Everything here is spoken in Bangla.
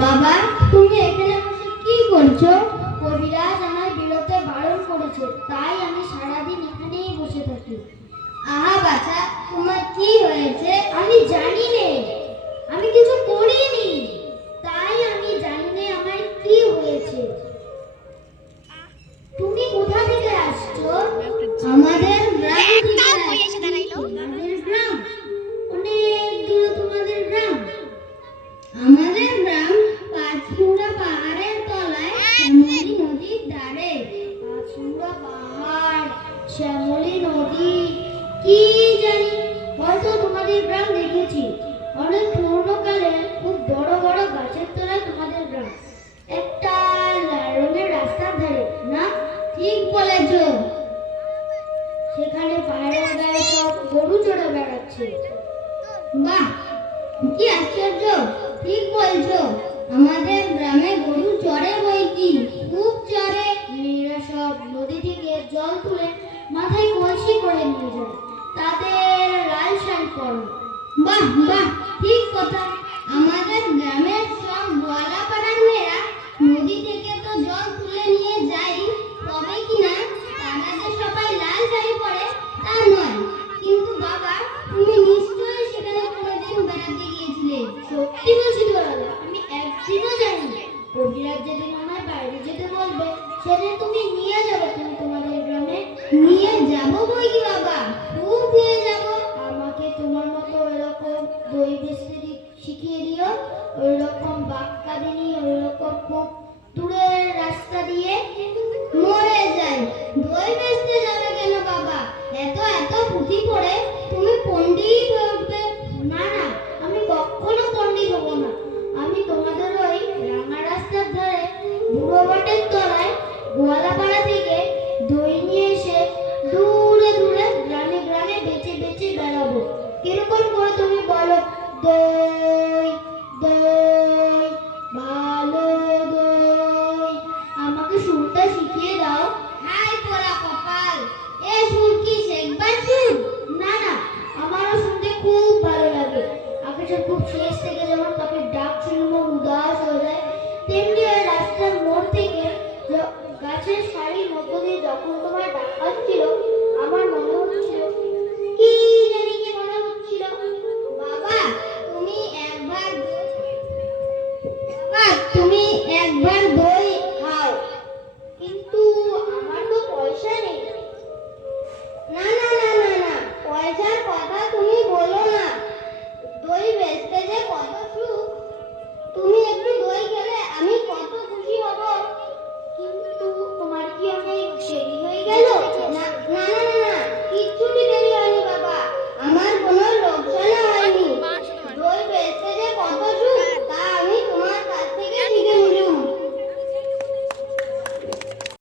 বাবা, তুমি এখানে বসে কি করছ? কবিরাজ আমার বিরতে বারণ করেছে, তাই আমি সারাদিন এখানেই বসে থাকি। আহা বাছা, তোমার কি হয়েছে? আমি জানি নে। আমি কিছু করিনি। বড় বড় গাছের তলায় তোমাদের গ্রাম। একটা লাল রঙের রাস্তার ধারে, না? ঠিক বলেছ। সেখানে পাহাড়ের গায়ে সব গরু চড়ে বেড়াচ্ছে। বাহ, কি আশ্চর্য! ঠিক বলছো। আমাদের গ্রামে গরু চড়ে বই কি? খুব চড়ে। মেয়েরা সব নদী থেকে জল তুলে মাথায় কলসি করে নিয়ে যায়। তাদের লাল শাড়ি পরো। বাহ বাহ, ঠিক কথা। যেদিন আমায় বাইরে যেতে বলবে, সেদিন তুমি নিয়ে যাবে, তুমি তোমাদের গ্রামে নিয়ে যাব বই বাবা। খুব নিয়ে যাব। বটের তলায় গোয়ালাপাড়া থেকে দই নিয়ে এসে দূরে দূরে গ্রামে গ্রামে বেঁচে বেঁচে বেড়াবো। কীরকম করে তুমি বলো? যখন তোমার Dígalo.